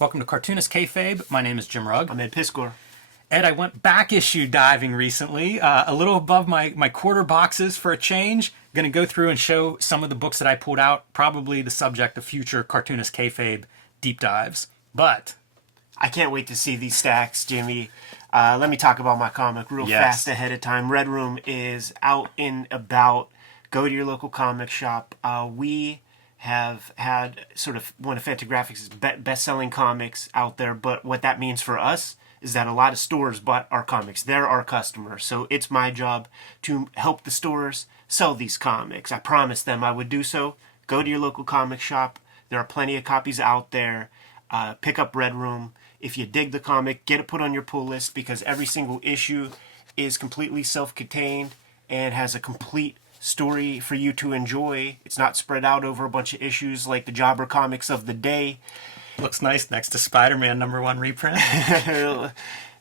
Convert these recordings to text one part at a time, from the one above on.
Welcome to Cartoonist Kayfabe. My name is Jim Rugg. I'm Ed Piscor. Ed, I went back issue diving recently, a little above my quarter boxes for a change. Going to go through and show some of the books that I pulled out, probably the subject of future Cartoonist Kayfabe deep dives. But I can't wait to see these stacks, Jimmy. Let me talk about my comic real fast ahead of time. Red Room is out and about. Go to your local comic shop. We have had sort of one of Fantagraphics' best-selling comics out there, but what that means for us is that a lot of stores bought our comics. They're our customers, so it's my job to help the stores sell these comics. I promised them I would do so. Go to your local comic shop. There are plenty of copies out there. Pick up Red Room. If you dig the comic, get it put on your pull list, because every single issue is completely self-contained and has a complete story for you to enjoy. It's not spread out over a bunch of issues like the jobber comics of the day. looks nice next to Spider-Man #1 reprint.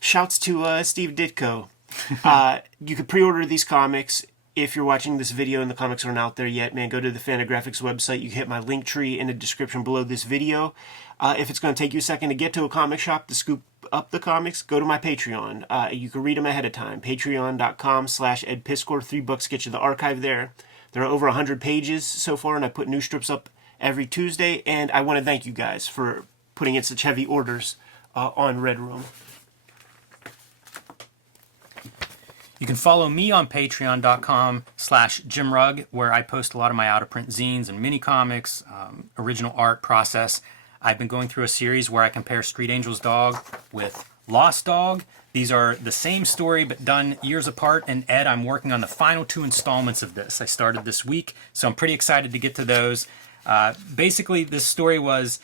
Shouts to Steve Ditko. You can pre-order these comics. If you're watching this video and the comics aren't out there yet, man, go to the Fantagraphics website. You can hit my link tree in the description below this video. If it's going to take you a second to get to a comic shop to scoop up the comics, go to my Patreon. You can read them ahead of time. Patreon.com/EdPiscor. $3 get you the archive there. There are over 100 pages so far, and I put new strips up every Tuesday. And I want to thank you guys for putting in such heavy orders on Red Room. You can follow me on patreon.com/JimRugg, where I post a lot of my out-of-print zines and mini comics, original art process. I've been going through a series where I compare Street Angel's Dog with Lost Dog. These are the same story but done years apart, and Ed, I'm working on the final 2 installments of this. I started this week, so I'm pretty excited to get to those. Basically, this story was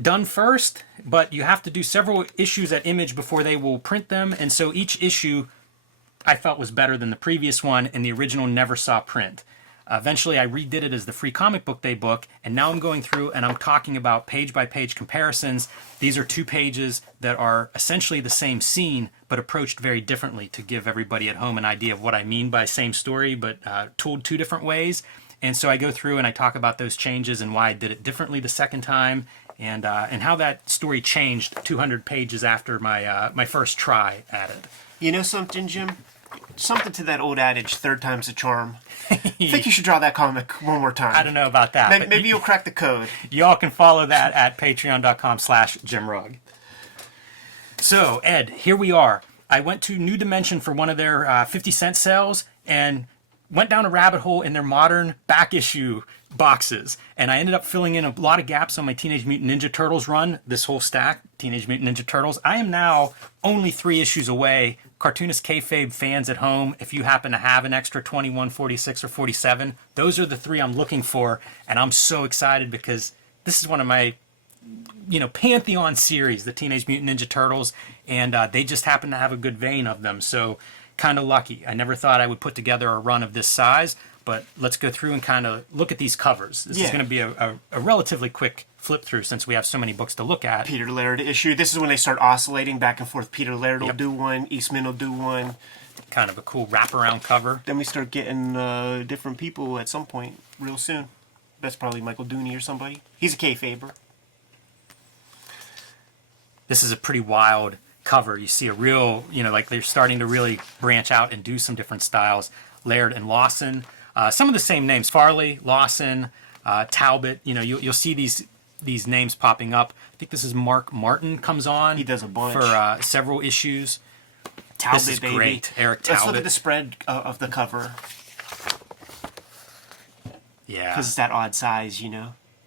done first, but you have to do several issues at Image before they will print them, and so each issue I felt was better than the previous one, and the original never saw print. Eventually, I redid it as the Free Comic Book Day book, and now I'm going through and I'm talking about page-by-page comparisons. These are 2 pages that are essentially the same scene, but approached very differently to give everybody at home an idea of what I mean by same story, but told 2 different ways. And so I go through and I talk about those changes and why I did it differently the second time, and how that story changed 200 pages after my first try at it. You know something, Jim? Something to that old adage, third time's a charm. I think you should draw that comic one more time. I don't know about that. Maybe you'll crack the code. Y'all can follow that at patreon.com/JimRugg. So, Ed, here we are. I went to New Dimension for one of their 50-cent sales and went down a rabbit hole in their modern back issue boxes. And I ended up filling in a lot of gaps on my Teenage Mutant Ninja Turtles run, this whole stack, Teenage Mutant Ninja Turtles. I am now only 3 issues away. Cartoonist Kayfabe fans at home, if you happen to have an extra 21, 46, or 47, those are the 3 I'm looking for. And I'm so excited because this is one of my, Pantheon series, the Teenage Mutant Ninja Turtles, and they just happen to have a good vein of them. So kind of lucky. I never thought I would put together a run of this size, but let's go through and kind of look at these covers. This is going to be a relatively quick flip through since we have so many books to look at. Peter Laird issue. This is when they start oscillating back and forth. Peter Laird will do one, Eastman will do one. Kind of a cool wraparound cover. Then we start getting different people at some point real soon. That's probably Michael Dooney or somebody. He's a Kayfaber. This is a pretty wild cover. You see a real, like they're starting to really branch out and do some different styles. Laird and Lawson. Some of the same names. Farley, Lawson, Talbot. You'll see these names popping up. I think this is Mark Martin comes on. He does a bunch. For several issues. Talbot, this is baby. Great. Eric Talbot. Let's look at the spread of the cover. Yeah. Because it's that odd size,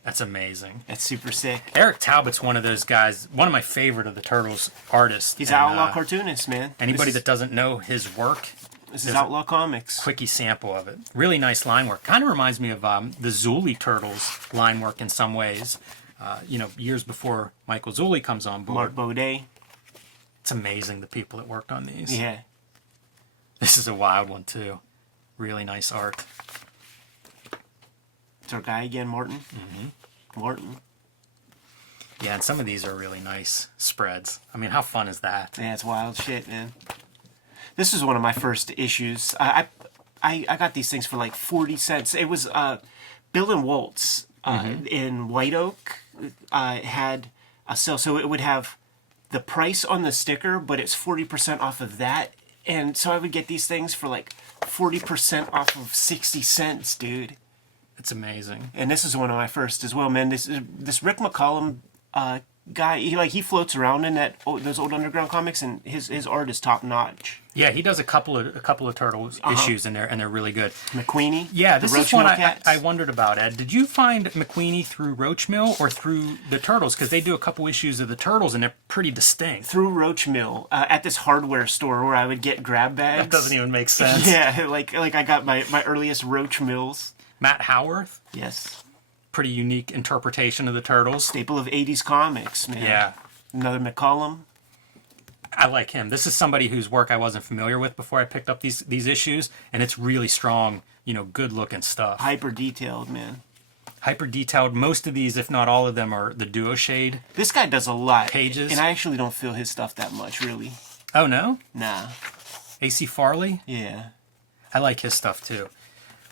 That's amazing. That's super sick. Eric Talbot's one of those guys, one of my favorite of the Turtles artists. He's an outlaw cartoonist, man. Anybody that doesn't know his work, this is Outlaw Comics. Quickie sample of it. Really nice line work. Kind of reminds me of the Zulli Turtles line work in some ways. Years before Michael Zulli comes on board. Mark Baudet. It's amazing the people that worked on these. Yeah. This is a wild one too. Really nice art. It's our guy again, Martin. Mm-hmm. Martin. Yeah, and some of these are really nice spreads. I mean, how fun is that? Yeah, it's wild shit, man. This was one of my first issues. I got these things for like 40 cents. It was Bill and Waltz in White Oak had So it would have the price on the sticker, but it's 40% off of that. And so I would get these things for like 40% off of 60 cents, dude. It's amazing. And this is one of my first as well, man. This Rick McCollum guy, he floats around in those old underground comics, and his art is top notch. Yeah, he does a couple of Turtles issues, and they're really good. McQueenie? Yeah, this is one Cats? I wondered about, Ed. Did you find McQueenie through Roach Mill or through the Turtles? Because they do a couple issues of the Turtles, and they're pretty distinct. Through Roach Mill, at this hardware store where I would get grab bags. That doesn't even make sense. Yeah, like I got my earliest Roach Mills. Matt Howarth? Yes. Pretty unique interpretation of the Turtles. Staple of 80s comics, man. Yeah. Another McCollum. I like him. This is somebody whose work I wasn't familiar with before I picked up these issues, and it's really strong, good looking stuff. Hyper detailed, man. Hyper detailed. Most of these, if not all of them, are the duo shade. This guy does a lot. Pages. And I actually don't feel his stuff that much, really. Oh, no? Nah. A.C. Farley? Yeah. I like his stuff, too.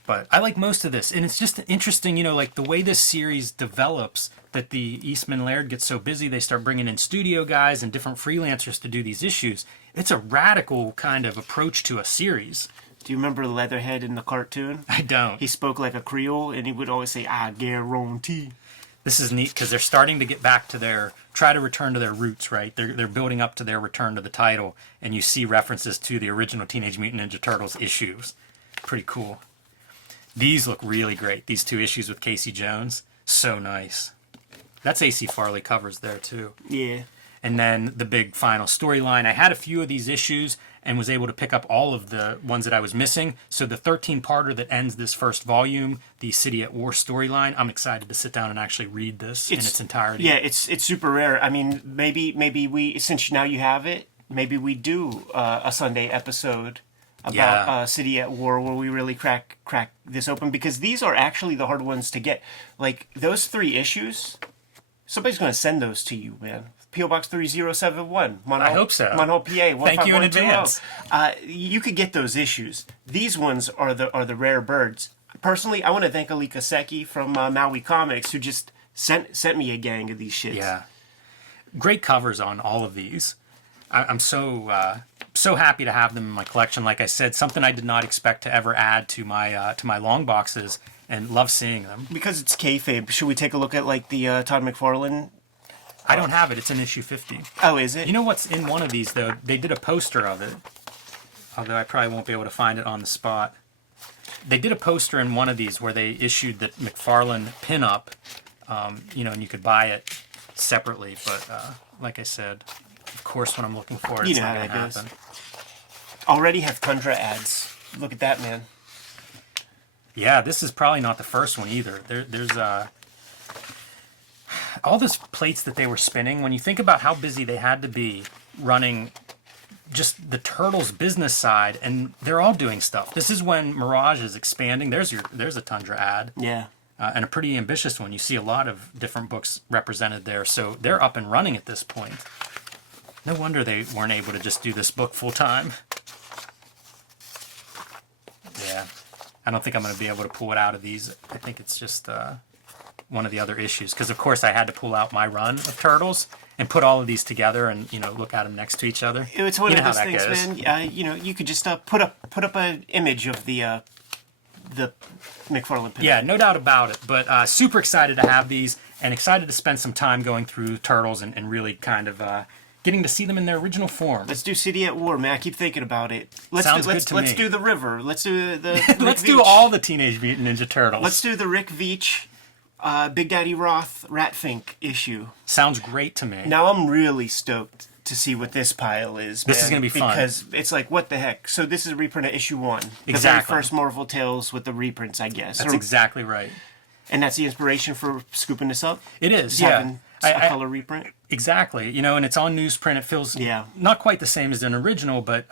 But I like most of this, and it's just interesting, like the way this series develops, that the Eastman Laird gets so busy, they start bringing in studio guys and different freelancers to do these issues. It's a radical kind of approach to a series. Do you remember Leatherhead in the cartoon? I don't. He spoke like a Creole, and he would always say, "I guarantee." This is neat because they're starting to get back to try to return to their roots, right? They're building up to their return to the title, and you see references to the original Teenage Mutant Ninja Turtles issues. Pretty cool. These look really great. These two issues with Casey Jones, so nice. That's A.C. Farley covers there too. Yeah. And then the big final storyline. I had a few of these issues and was able to pick up all of the ones that I was missing. So the 13-parter that ends this first volume, the City at War storyline, I'm excited to sit down and actually read this in its entirety. Yeah, it's super rare. I mean, maybe we, since now you have it, maybe we do a Sunday episode about City at War where we really crack this open, because these are actually the hard ones to get. Like, those 3 issues, somebody's going to send those to you, man. P.O. Box 3071. Munhall, I hope so. Munhall, PA. Thank you in advance. You could get those issues. These ones are the rare birds. Personally, I want to thank Alika Seki from Maui Comics, who just sent me a gang of these shits. Yeah. Great covers on all of these. I'm so happy to have them in my collection. Like I said, something I did not expect to ever add to my long boxes, and love seeing them. Because it's kayfabe, should we take a look at like the Todd McFarlane? I don't have it. It's in issue 50. Oh, is it? You know what's in one of these, though? They did a poster of it, although I probably won't be able to find it on the spot. They did a poster in one of these where they issued the McFarlane pinup, and you could buy it separately. But like I said, of course, when I'm looking for it, it's not going to happen. Already have Tundra ads. Look at that, man. Yeah, this is probably not the first one either. There's all those plates that they were spinning. When you think about how busy they had to be running just the Turtles business side, and they're all doing stuff. This is when Mirage is expanding. There's a Tundra ad. Yeah. And a pretty ambitious one. You see a lot of different books represented there. So they're up and running at this point. No wonder they weren't able to just do this book full time. Yeah. I don't think I'm going to be able to pull it out of these. I think it's just one of the other issues. Because, of course, I had to pull out my run of Turtles and put all of these together and, look at them next to each other. It's one of those things, man. You could just put up an image of the McFarlane pin. Yeah, no doubt about it. But super excited to have these and excited to spend some time going through Turtles and really kind of getting to see them in their original form. Let's do City at War, man. I keep thinking about it. Sounds good to me. Let's do the River. Let's do the Let's do all the Teenage Mutant Ninja Turtles. Let's do the Rick Veitch, Big Daddy Roth, Ratfink issue. Sounds great to me. Now I'm really stoked to see what this pile is. This is going to be fun. Because it's like, what the heck? So this is a reprint of issue 1. Exactly. The very first Marvel Tales with the reprints, I guess. That's exactly right. And that's the inspiration for scooping this up? It is, Just yeah. having a color reprint? Exactly. And it's on newsprint. It feels not quite the same as an original, but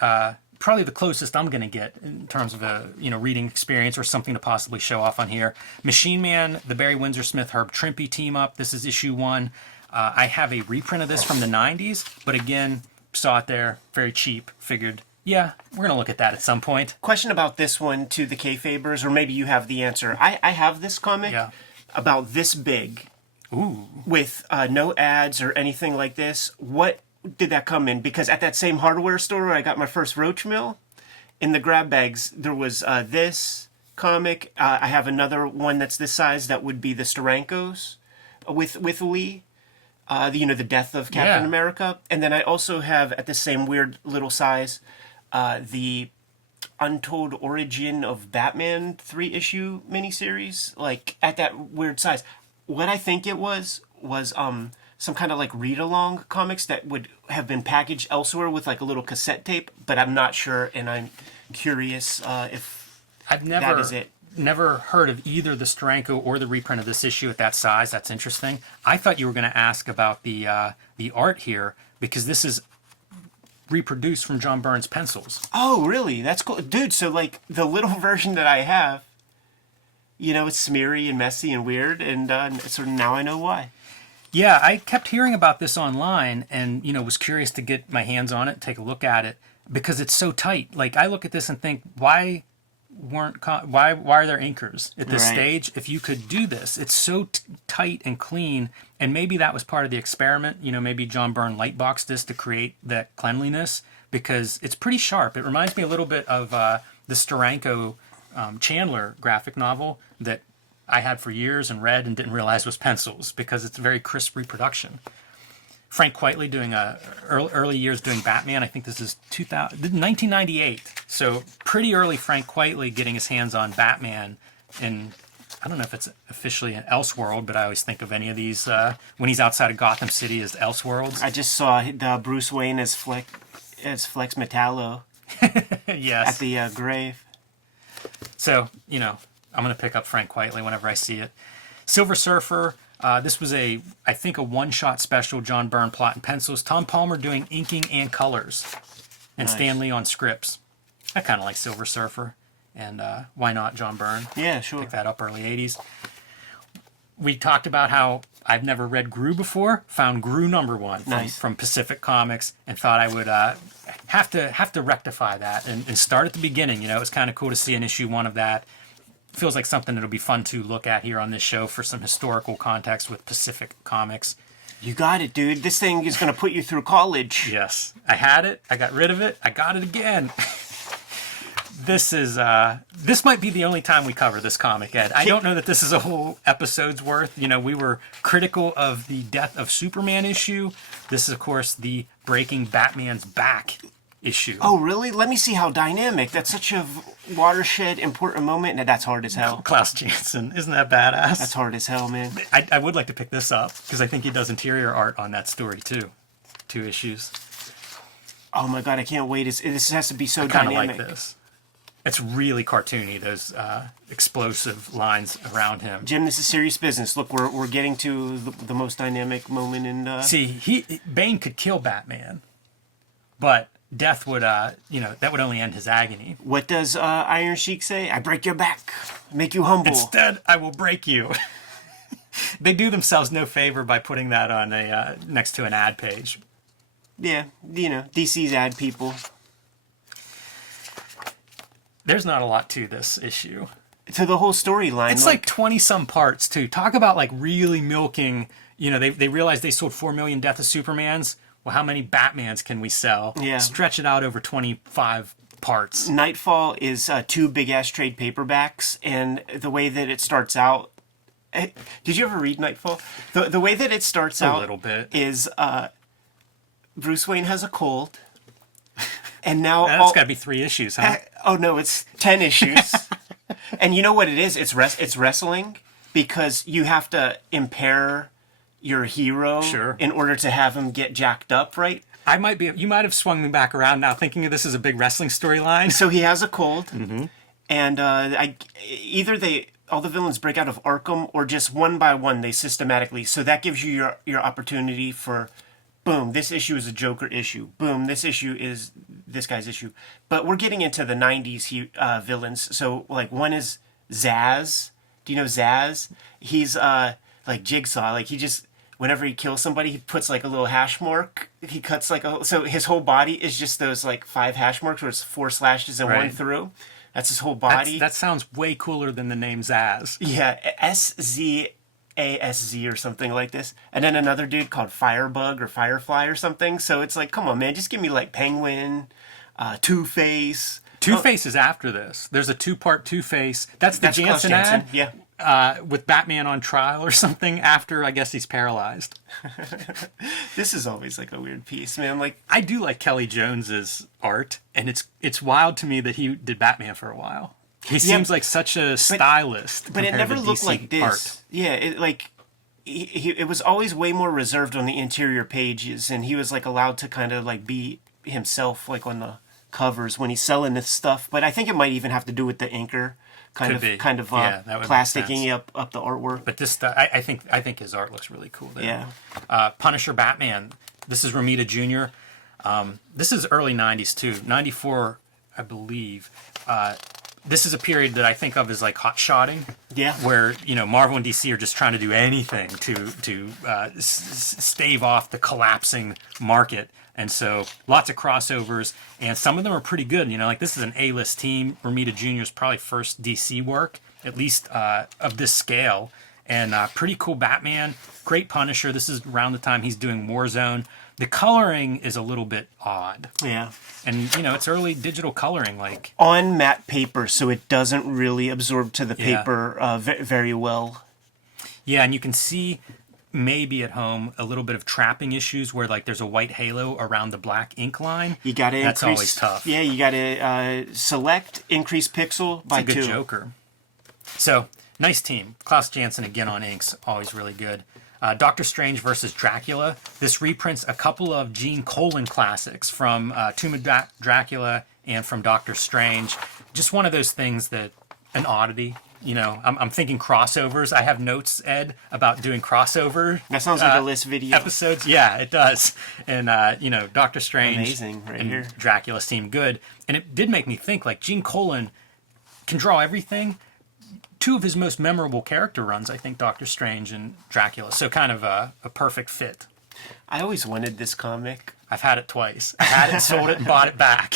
probably the closest I'm going to get in terms of a reading experience or something to possibly show off on here. Machine Man, the Barry Windsor Smith, Herb Trimpe team up. This is issue 1. I have a reprint of this from the 90s, but again, saw it there, very cheap, figured, yeah, we're going to look at that at some point. Question about this one to the Kayfabers, or maybe you have the answer. I have this comic about this big. Ooh. with no ads or anything like this. What did that come in? Because at that same hardware store where I got my first Roach Mill, in the grab bags, there was this comic. I have another one that's this size that would be the Starankos with Lee. The death of Captain America. And then I also have, at the same weird little size, the Untold Origin of Batman 3-issue miniseries. Like, at that weird size. What I think it was some kind of like read-along comics that would have been packaged elsewhere with like a little cassette tape, but I'm not sure, and I'm curious if that is it. Never heard of either the Steranko or the reprint of this issue at that size. That's interesting. I thought you were going to ask about the art here, because this is reproduced from John Byrne's pencils. Oh, really? That's cool. Dude, so like the little version that I have, it's smeary and messy and weird, and sort of now I know why. Yeah, I kept hearing about this online and, was curious to get my hands on it, take a look at it, because it's so tight. Like, I look at this and think, why are there anchors at this stage? If you could do this, it's so tight and clean, and maybe that was part of the experiment. Maybe John Byrne lightboxed this to create that cleanliness, because it's pretty sharp. It reminds me a little bit of the Steranko Chandler graphic novel that I had for years and read and didn't realize was pencils, because it's a very crisp reproduction. Frank Quitely doing early years doing Batman. I think this is 1998. So pretty early Frank Quitely getting his hands on Batman. And I don't know if it's officially an Elseworld, but I always think of any of these when he's outside of Gotham City as Elseworlds. I just saw the Bruce Wayne as Flex Metallo. Yes. At the grave. So, I'm going to pick up Frank Quitely whenever I see it. Silver Surfer. This was I think a one-shot special. John Byrne plot and pencils. Tom Palmer doing inking and colors. And nice. Stan Lee on scripts. I kind of like Silver Surfer. And why not John Byrne? Yeah, sure. Pick that up early 80s. We talked about how I've never read Gru before. Found Gru #1 from Pacific Comics, and thought I would have to rectify that and start at the beginning. It was kind of cool to see an issue 1 of that. Feels like something that'll be fun to look at here on this show for some historical context with Pacific Comics. You got it, dude. This thing is going to put you through college. Yes. I had it. I got rid of it. I got it again. This might be the only time we cover this comic, Ed. I don't know that this is a whole episode's worth. We were critical of the Death of Superman issue. This is, of course, the Breaking Batman's Back issue. Oh, really? Let me see how dynamic. That's such a watershed, important moment. And that's hard as hell. Klaus Janson. Isn't that badass? That's hard as hell, man. I would like to pick this up, because I think he does interior art on that story, too. 2 issues. Oh, my God. I can't wait. This has to be so dynamic. dynamic. I kind of like this. It's really cartoony, those explosive lines around him. Jim, this is serious business. Look, we're getting to the most dynamic moment in... See, Bane could kill Batman, but death would, that would only end his agony. What does Iron Sheik say? I break your back, make you humble. Instead, I will break you. They do themselves no favor by putting that on next to an ad page. Yeah, DC's ad people. There's not a lot to this issue. To the whole storyline. It's like 20-some parts, too. Talk about, like, really milking... they realized they sold 4 million Death of Supermans. Well, how many Batmans can we sell? Yeah. Stretch it out over 25 parts. Nightfall is 2 big-ass trade paperbacks, and the way that it starts out... Did you ever read Nightfall? The way that it starts out... A little bit. ...is Bruce Wayne has a cold... And now that's got to be 3 issues, huh? Oh no, it's 10 issues. And you know what it is? It's wrestling, because you have to impair your hero in order to have him get jacked up, right? You might have swung me back around now, thinking of this as a big wrestling storyline. So he has a cold, and either all the villains break out of Arkham, or just one by one they systematically. So that gives you your opportunity for. Boom, this issue is a Joker issue. Boom, this issue is this guy's issue. But we're getting into the 90s villains. So, like, one is Zaz. Do you know Zaz? He's, like, Jigsaw. Like, he just, whenever he kills somebody, he puts, like, a little hash mark. He cuts, like, so his whole body is just those, like, 5 hash marks where it's 4 slashes and 1 through. That's his whole body. That sounds way cooler than the name Zaz. Yeah, SZAZ. FASZ or something like this. And then another dude called Firebug or Firefly or something. So it's like, come on, man, just give me like Penguin, Two-Face. Two-Face is after this. There's a 2-part Two-Face. That's the Jansen ad? Yeah. With Batman on trial or something after, I guess, he's paralyzed. This is always like a weird piece, man. Like, I do like Kelly Jones's art, and it's wild to me that he did Batman for a while. He seems like such a stylist. But it never looked DC like this. art. Yeah, it was always way more reserved on the interior pages, and he was like allowed to kind of like be himself, like on the covers when he's selling this stuff. But I think it might even have to do with the inker kind of plasticking up the artwork. But this stuff, I think his art looks really cool there. Yeah. Punisher Batman. This is Romita Jr. This is early 90s too. 94, I believe. This is a period that I think of as like hot shotting. Yeah. Where, Marvel and DC are just trying to do anything to stave off the collapsing market. And so lots of crossovers, and some of them are pretty good. Like this is an A-list team. Romita Jr.'s probably first DC work, at least of this scale. And pretty cool Batman, great Punisher. This is around the time he's doing Warzone. The coloring is a little bit odd. Yeah. And, it's early digital coloring. Like on matte paper, so it doesn't really absorb to the paper very well. Yeah, and you can see maybe at home a little bit of trapping issues where like there's a white halo around the black ink line. You got to That's always tough. Yeah, you got to select increase pixel by 2. It's a good Joker. So, nice team. Klaus Janson again on inks, always really good. Doctor Strange versus Dracula. This reprints a couple of Gene Colan classics from Tomb of Dracula and from Doctor Strange. Just one of those things that an oddity. I'm thinking crossovers. I have notes, Ed, about doing crossover. That sounds like a list video. Episodes. Yeah, it does. And, Doctor Strange amazing, right and here. Dracula seem good. And it did make me think, like, Gene Colan can draw everything. 2 of his most memorable character runs, I think, Doctor Strange and Dracula. So kind of a perfect fit. I always wanted this comic. I've had it twice. I had it, sold it, and bought it back.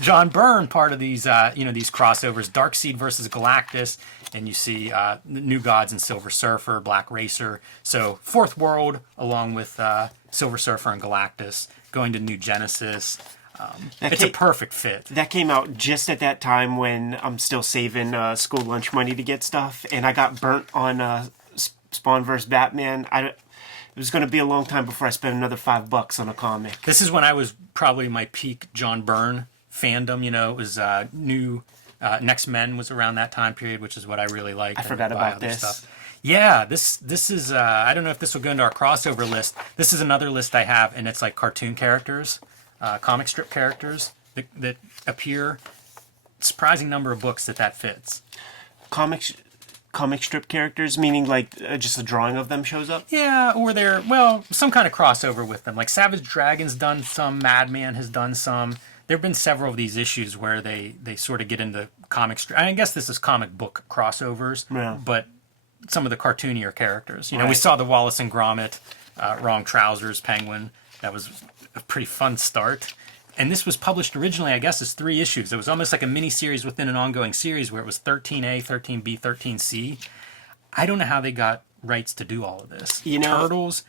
John Byrne, part of these, these crossovers, Darkseid versus Galactus, and you see New Gods and Silver Surfer, Black Racer. So Fourth World, along with Silver Surfer and Galactus, going to New Genesis. It's a perfect fit. That came out just at that time when I'm still saving school lunch money to get stuff, and I got burnt on Spawn vs. Batman. It was going to be a long time before I spent another $5 on a comic. This is when I was probably my peak John Byrne fandom. It was new Next Men was around that time period, which is what I really liked. I forgot about this. Stuff. Yeah, this is I don't know if this will go into our crossover list. This is another list I have, and it's like cartoon characters, comic strip characters that appear. Surprising number of books that fits. Comic strip characters, meaning like just a drawing of them shows up? Yeah, or they're, some kind of crossover with them. Like Savage Dragon's done some, Madman has done some. There have been several of these issues where they sort of get into comic strip. I guess this is comic book crossovers, but some of the cartoonier characters. We saw the Wallace and Gromit, Wrong Trousers, Penguin. That was a pretty fun start. And this was published originally, I guess, as 3 issues. It was almost like a mini-series within an ongoing series where it was 13A, 13B, 13C. I don't know how they got rights to do all of this. Turtles,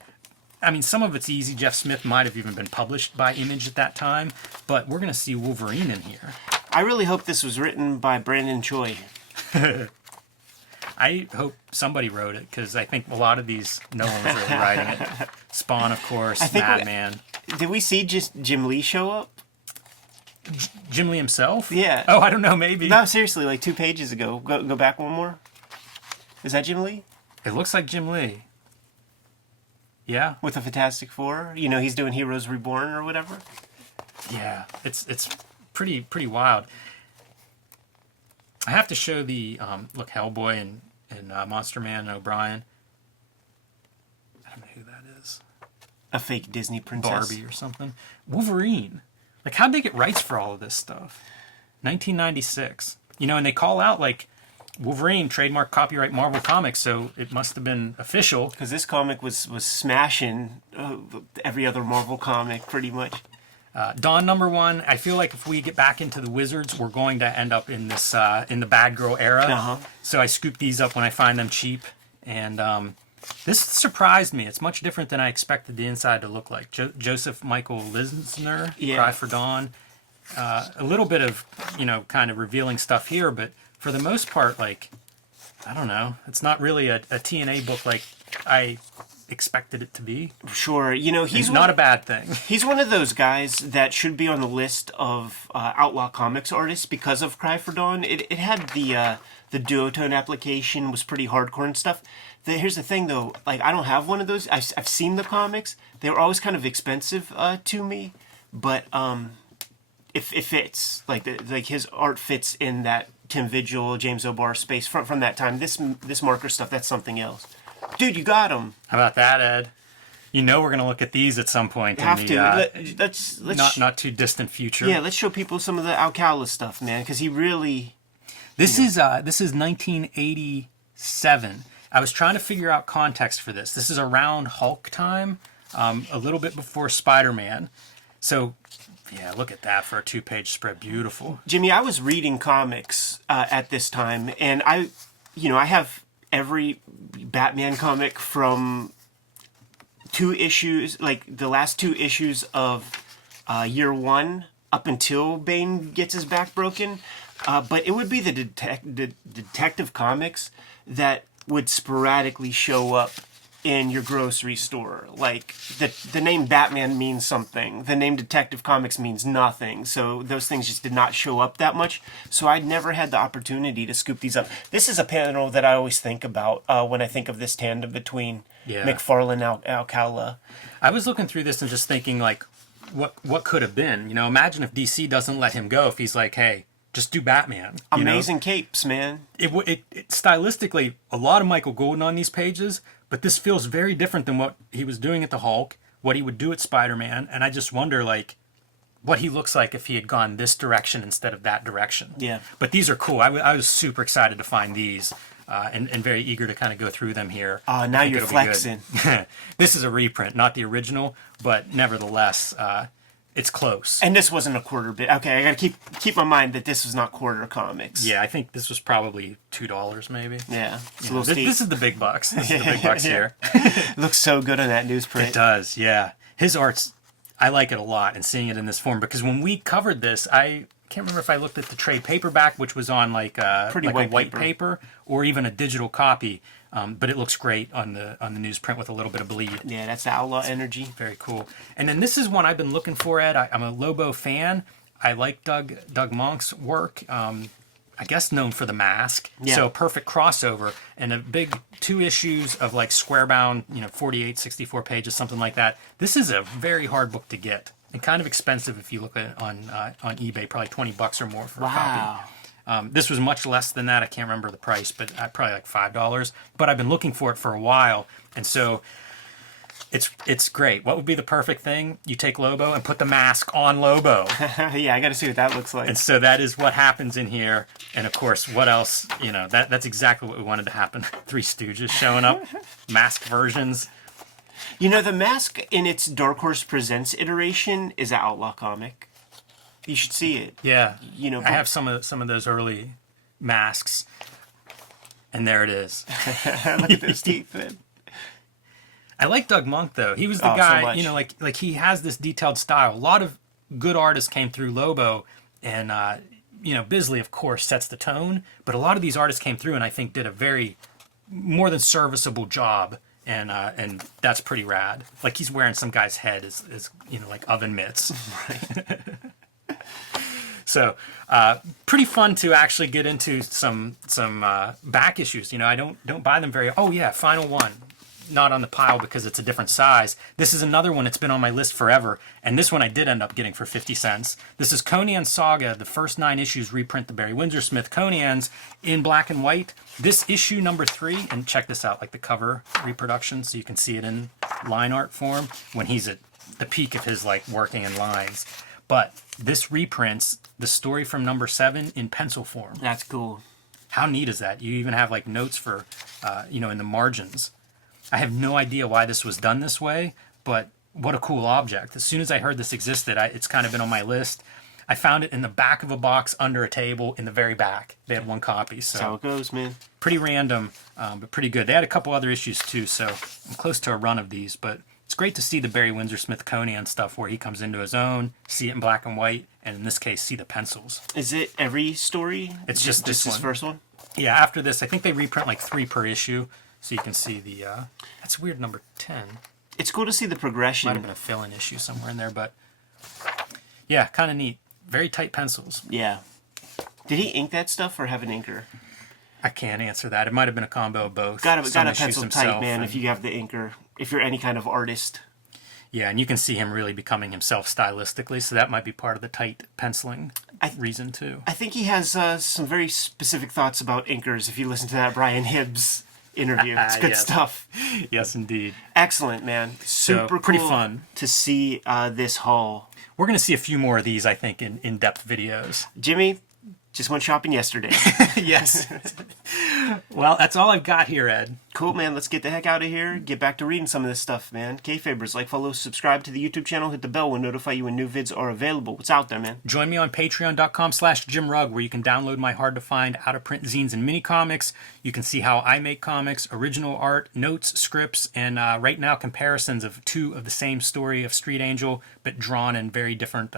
I mean, some of it's easy. Jeff Smith might have even been published by Image at that time. But we're going to see Wolverine in here. I really hope this was written by Brandon Choi. I hope somebody wrote it, because I think a lot of these, no one was really writing it. Spawn, of course, Madman. Did we see just Jim Lee show up? Jim Lee himself? Yeah. Oh, I don't know, maybe. No, seriously, like 2 pages ago. Go back one more. Is that Jim Lee? It looks like Jim Lee. Yeah. With the Fantastic Four? He's doing Heroes Reborn or whatever? Yeah, it's pretty wild. I have to show the, look, Hellboy and Monster Man and O'Brien. I don't know who that is. A fake Disney princess. Barbie or something. Wolverine. Like, how'd they get rights for all of this stuff? 1996. And they call out, like, Wolverine, trademark, copyright, Marvel Comics, so it must have been official. Because this comic was smashing every other Marvel comic, pretty much. Dawn #1. I feel like if we get back into the Wizards, we're going to end up in this in the Bad Girl era. Uh-huh. So I scoop these up when I find them cheap, and This surprised me. It's much different than I expected the inside to look like. Joseph Michael Lisner, Cry for Dawn. A little bit of, kind of revealing stuff here, but for the most part, like, I don't know. It's not really a TNA book like I expected it to be. Sure. He's not a bad thing. He's one of those guys that should be on the list of Outlaw Comics artists because of Cry for Dawn. It had the duotone application, was pretty hardcore and stuff. Here's the thing, though. Like, I don't have one of those. I've seen the comics. They were always kind of expensive to me, but it fits. Like his art fits in that Tim Vigil, James O'Barr space from that time. This marker stuff, that's something else. Dude, you got him. How about that, Ed? We're going to look at these at some point. Have to. Let's not too distant future. Yeah, let's show people some of the Alcala stuff, man, because he really. This is 1987. I was trying to figure out context for this. This is around Hulk time, a little bit before Spider-Man. So, yeah, look at that for a 2-page spread. Beautiful. Jimmy, I was reading comics at this time, and I have every Batman comic from 2 issues, like the last 2 issues of year 1 up until Bane gets his back broken. But it would be the detective comics that would sporadically show up in your grocery store. Like, the name Batman means something. The name Detective Comics means nothing. So those things just did not show up that much. So I'd never had the opportunity to scoop these up. This is a panel that I always think about when I think of this tandem between McFarlane and Alcala. I was looking through this and just thinking, like, what could have been? Imagine if DC doesn't let him go, if he's like, hey, just do Batman. Amazing capes, man. It stylistically, a lot of Michael Gordon on these pages, but this feels very different than what he was doing at the Hulk, what he would do at Spider-Man, and I just wonder, like, what he looks like if he had gone this direction instead of that direction. Yeah. But these are cool. I was super excited to find these, and very eager to kind of go through them here. Now you're flexing. This is a reprint, not the original, but nevertheless, it's close. And this wasn't a quarter bit. Okay, I gotta keep in mind that this was not quarter comics. Yeah, I think this was probably $2 maybe. Yeah. This is the big bucks. This is the big bucks here. It looks so good on that newsprint. It does, yeah. His art's, I like it a lot, and seeing it in this form, because when we covered this, I can't remember if I looked at the trade paperback, which was on like a white paper, or even a digital copy. But it looks great on the newsprint with a little bit of bleed. Yeah, that's the Outlaw energy. Very cool. And then this is one I've been looking for, Ed. I'm a Lobo fan. I like Doug Monk's work. I guess known for The Mask. Yeah. So perfect crossover. And a big 2 issues of like square bound, 48, 64 pages, something like that. This is a very hard book to get. And kind of expensive if you look at it on eBay, probably $20 or more for a copy. This was much less than that. I can't remember the price, but probably like $5. But I've been looking for it for a while, and so it's great. What would be the perfect thing? You take Lobo and put The Mask on Lobo. Yeah, I got to see what that looks like. And so that is what happens in here. And of course, what else? That's exactly what we wanted to happen. 3 Stooges showing up, Mask versions. The Mask in its Dark Horse Presents iteration is an Outlaw comic. You should see it. Yeah. I have some of those early masks, and there it is. Look at those teeth, man. I like Doug Monk though. He was the guy, so like he has this detailed style. A lot of good artists came through Lobo, and Bisley of course sets the tone, but a lot of these artists came through and I think did a very more than serviceable job. And that's pretty rad. Like he's wearing some guy's head as like oven mitts. Right. So, pretty fun to actually get into some back issues. I don't buy them very. Oh yeah, final one, not on the pile because it's a different size. This is another one that's been on my list forever, and this one I did end up getting for 50 cents. This is Conan Saga. The first 9 issues reprint the Barry Windsor Smith Conans in black and white. This issue number 3, and check this out, like the cover reproduction, so you can see it in line art form when he's at the peak of his like working in lines. But this reprints the story from number 7 in pencil form. That's cool. How neat is that? You even have like notes for, in the margins. I have no idea why this was done this way, but what a cool object. As soon as I heard this existed, it's kind of been on my list. I found it in the back of a box under a table in the very back. They had one copy, so That's how it goes, man. pretty random, but pretty good. They had a couple other issues too, so I'm close to a run of these, but it's great to see the Barry Windsor Smith Conan stuff where he comes into his own, see it in black and white, and in this case, see the pencils. Is it every story? It's just this this one. first one? Yeah, after this, I think they reprint like 3 per issue, so you can see the, that's weird, number 10. It's cool to see the progression. Might have been a fill-in issue somewhere in there, but yeah, kind of neat. Very tight pencils. Yeah. Did he ink that stuff or have an inker? I can't answer that. It might have been a combo of both. Got Some to issues pencil tight, himself man, and- if you have the inker. If you're any kind of artist. Yeah, and you can see him really becoming himself stylistically, so that might be part of the tight penciling reason too. I think he has some very specific thoughts about inkers if you listen to that Brian Hibbs interview. It's good Yes. stuff. Yes, indeed. Excellent, man. Super cool. pretty fun to see this haul. We're going to see a few more of these, I think, in in-depth videos. Jimmy, just went shopping yesterday. Yes. Well, that's all I've got here, Ed. Cool, man. Let's get the heck out of here. Get back to reading some of this stuff, man. Kayfabers, like, follow, subscribe to the YouTube channel. Hit the bell. We'll notify you when new vids are available. What's out there, man? Join me on patreon.com/JimRugg, where you can download my hard-to-find out-of-print zines and mini-comics. You can see how I make comics, original art, notes, scripts, and right now comparisons of 2 of the same story of Street Angel, but drawn in very different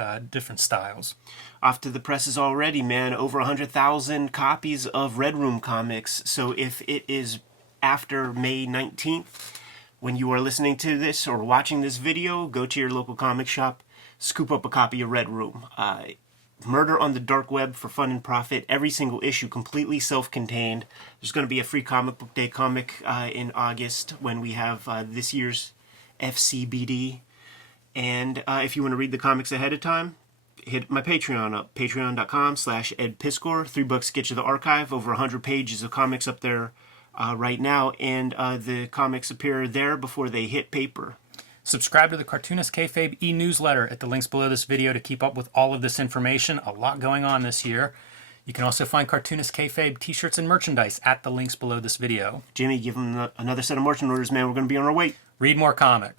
styles. Off to the presses already, man. Over 100,000 copies of Red Room comics. So if it is after May 19th, when you are listening to this or watching this video, go to your local comic shop, scoop up a copy of Red Room. Murder on the Dark Web for fun and profit. Every single issue completely self-contained. There's going to be a free comic book day comic in August when we have this year's FCBD. And if you want to read the comics ahead of time, hit my Patreon up, patreon.com/EdPiskor. $3 get you the archive, over 100 pages of comics up there right now, and the comics appear there before they hit paper. Subscribe to the Cartoonist Kayfabe e-newsletter at the links below this video to keep up with all of this information. A lot going on this year. You can also find Cartoonist Kayfabe t-shirts and merchandise at the links below this video. Jimmy, give them another set of marching orders, man. We're going to be on our way. Read more comics.